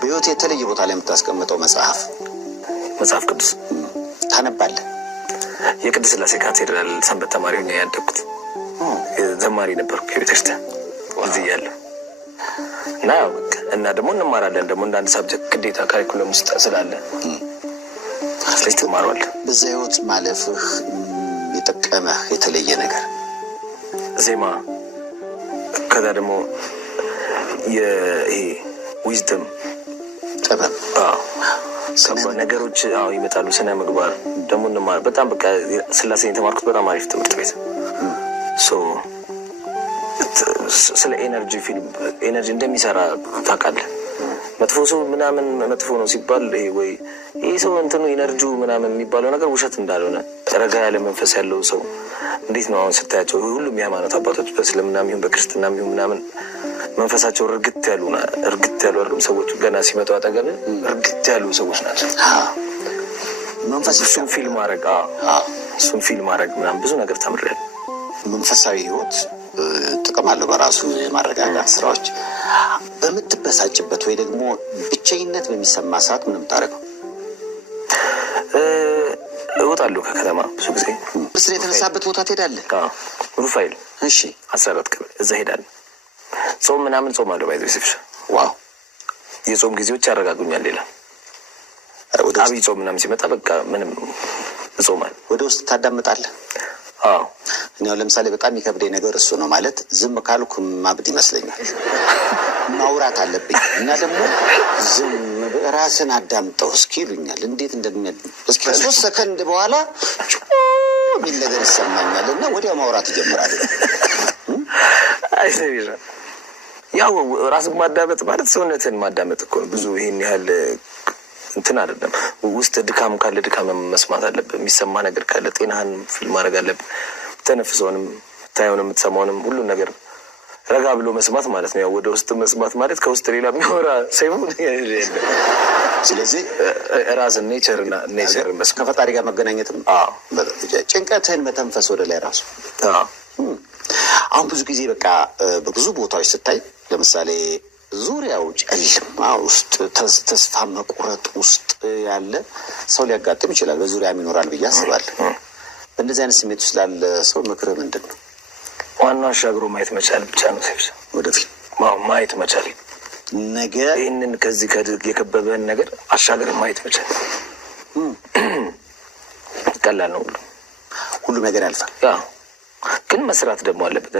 በህይወት የተለየ ቦታ ላይ የምታስቀምጠው መጽሐፍ ቅዱስ ታነባለህ? የቅድስት ሥላሴ ካቴድራል ሰንበት ተማሪ ሆኜ ያደግኩት ዘማሪ ነበርኩ ከቤተክርስቲያን እዚህ ያለው እና ደግሞ እንማራለን ደግሞ እንደ አንድ ሳብጀክት ግዴታ ካሪኩለም ውስጥ ስላለ ስለዚህ ትማራለህ። በዛ ህይወት ማለፍህ የጠቀመህ የተለየ ነገር? ዜማ ከዛ ደግሞ ይሄ ዊዝደም ጥበብ ነገሮች ይመጣሉ። ስነ ምግባር ደግሞ እንማር በጣም በቃ ስላሴን የተማርኩት በጣም አሪፍ ትምህርት ቤት ስለ ኤነርጂ ፊልም ኤነርጂ እንደሚሰራ ታውቃለህ። መጥፎ ሰው ምናምን መጥፎ ነው ሲባል ወይ ይሄ ሰው እንትኑ ኤነርጂው ምናምን የሚባለው ነገር ውሸት እንዳልሆነ ረጋ ያለ መንፈስ ያለው ሰው እንዴት ነው አሁን ስታያቸው ሁሉም የሃይማኖት አባቶች በእስልምናም ይሁን በክርስትናም ይሁን ምናምን መንፈሳቸው እርግጥ ያሉ ሰዎች ገና ሲመጡ አጠገብ እርግጥ ያሉ ሰዎች ናቸው። መንፈስ እሱን ፊልም ማድረግ ምናምን ብዙ ነገር ተምሬያለሁ። መንፈሳዊ ህይወት ጥቅም አለው በራሱ የማረጋጋት ስራዎች። በምትበሳጭበት ወይ ደግሞ ብቸኝነት በሚሰማ ሰዓት ምን የምታደርገው? እወጣለሁ ከከተማ ብዙ ጊዜ። ስለ የተነሳበት ቦታ ትሄዳለህ? ሩፋኤል። እሺ 14 ቀን እዛ ሄዳለሁ። ጾም ምናምን ጾም አለው ባይዘው ሲፍሽ ዋው የጾም ጊዜዎች ያረጋጉኛል። ሌላ አብይ ጾም ምናምን ሲመጣ በቃ ምንም እጾማለሁ። ወደ ውስጥ ታዳምጣለህ? እኔ ለምሳሌ በጣም የሚከብደኝ ነገር እሱ ነው። ማለት ዝም ካልኩ ማብድ ይመስለኛል። ማውራት አለብኝ እና ደግሞ ዝም ራስን አዳምጠው እስኪ ይሉኛል። እንዴት እስኪ 3 ሰከንድ በኋላ የሚል ነገር ይሰማኛል እና ወዲያው ማውራት ይጀምራል። ያው ራስን ማዳመጥ ማለት ሰውነትን ማዳመጥ እኮ ነው። ብዙ ይሄን ያህል እንትን አይደለም። ውስጥ ድካም ካለ ድካም መስማት አለብህ። የሚሰማ ነገር ካለ ጤናህን ፊልም ማድረግ አለብህ። ተነፍሰውንም ታየውንም የምትሰማውንም ሁሉ ነገር ረጋ ብሎ መስማት ማለት ነው። ያው ወደ ውስጥ መስማት ማለት ከውስጥ ሌላ የሚወራ ሰይፉ። ስለዚህ ራስን ኔቸር መስማት ከፈጣሪ ጋር መገናኘትም ጭንቀትህን መተንፈስ ወደ ላይ ራሱ አሁን ብዙ ጊዜ በቃ በብዙ ቦታዎች ስታይ ለምሳሌ ዙሪያው ጨለማ ውስጥ ተስፋ መቁረጥ ውስጥ ያለ ሰው ሊያጋጥም ይችላል። በዙሪያም ይኖራል ብዬ አስባለሁ። በእንደዚህ አይነት ስሜት ውስጥ ላለ ሰው ምክር ምንድን ነው? ዋናው አሻግሮ ማየት መቻል ብቻ ነው። ሴፍስ ወደፊት ማየት መቻል ነገ ይህንን ከዚህ የከበበን ነገር አሻገር ማየት መቻል ቀላል ነው። ሁሉም ነገር ያልፋል። ግን መስራት ደግሞ አለበት።